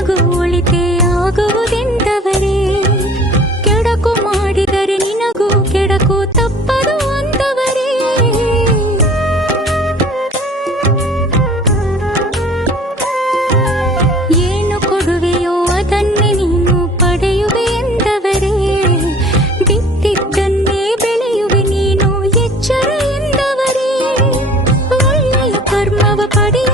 ನಿನಗೂ ಒಳಿತೇ ಆಗುವುದೆಂದವರೇ. ಕೆಡಕು ಮಾಡಿದರೆ ನಿನಗೂ ಕೆಡಕು ತಪ್ಪದು ಅಂದವರೇ. ಏನು ಕೊಡುವೆಯೋ ಅದನ್ನೇ ನೀನು ಪಡೆಯುವೆ ಎಂದವರೇ. ಬಿತ್ತಿದ್ದನ್ನೇ ಬೆಳೆಯುವೆ ನೀನು ಎಚ್ಚರ ಎಂದವರೇ. ಒಳ್ಳೆಯ ಕರ್ಮವ ಪಡೆಯ